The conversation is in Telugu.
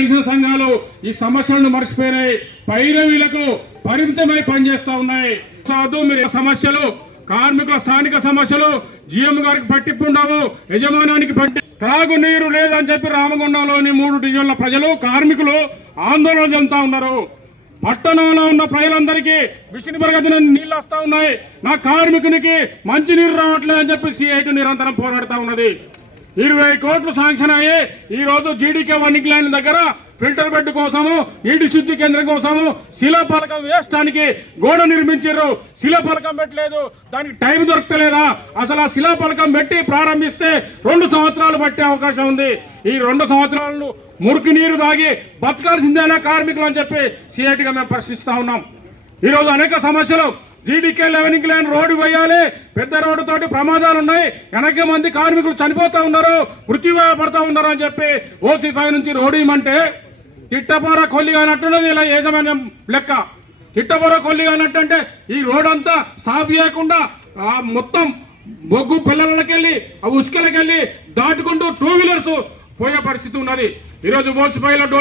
తెలిసిన సంఘాలు ఈ సమస్యలను మర్చిపోయినాయి, పైరవీలకు పరిమితమై పనిచేస్తా ఉన్నాయి. మీరు సమస్యలు, కార్మికుల స్థానిక సమస్యలు జీఎం గారికి పట్టింపు ఉండవు, యజమానానికి పట్టి త్రాగునీరు లేదని చెప్పి రామగుండంలోని 3 డివిజన్ల ప్రజలు, కార్మికులు ఆందోళన చెందుతా ఉన్నారు. పట్టణంలో ఉన్న ప్రజలందరికీ విష్ణుబర్గదిన నీళ్లు వస్తా ఉన్నాయి, నా కార్మికునికి మంచి నీరు రావట్లేదు అని చెప్పి సిఐటి నిరంతరం పోరాడుతూ ఉన్నది. 20 కోట్లు శాంక్షన్ అయ్యి ఈ రోజు జీడీకే వన్నిక లైన్ దగ్గర ఫిల్టర్ బెడ్ కోసము, నీటి శుద్ధి కేంద్రం కోసము శిలాఫలకం వేయడానికి గోడ నిర్మించారు. శిలాఫలకం పెట్టలేదు, దానికి టైం దొరకలేదా? అసలు ఆ శిలాఫలకం పెట్టి ప్రారంభిస్తే 2 సంవత్సరాలు పట్టే అవకాశం ఉంది. ఈ 2 సంవత్సరాలను మురికి నీరు తాగి బతకాల్సిందేనా కార్మికులు అని చెప్పి సిఐటిగా మేము ప్రశ్నిస్తా ఉన్నాం. ఈరోజు అనేక సమస్యలు, జీడీకే 11 లైన్ రోడ్డు వేయాలి, పెద్ద రోడ్డు తోటి ప్రమాదాలు ఉన్నాయి, 80 మంది కార్మికులు చనిపోతూ ఉన్నారు, మృత్యువాత పడుతూ ఉన్నారు అని చెప్పి OC5 నుంచి రోడ్డు ఇవ్వమంటే తిట్టపోర కొల్లిగా అన్నట్టున్నది. ఇలా యజమాన్యం లెక్క తిట్టపోర కొల్లిగా అన్నట్టు ఈ రోడ్ అంతా సాఫ్ చేయకుండా మొత్తం బొగ్గు పిల్లలకెళ్ళి ఉసుకలకెళ్ళి దాటుకుంటూ 2 వీలర్స్ పోయే పరిస్థితి ఉన్నది. ఈరోజు OC5లో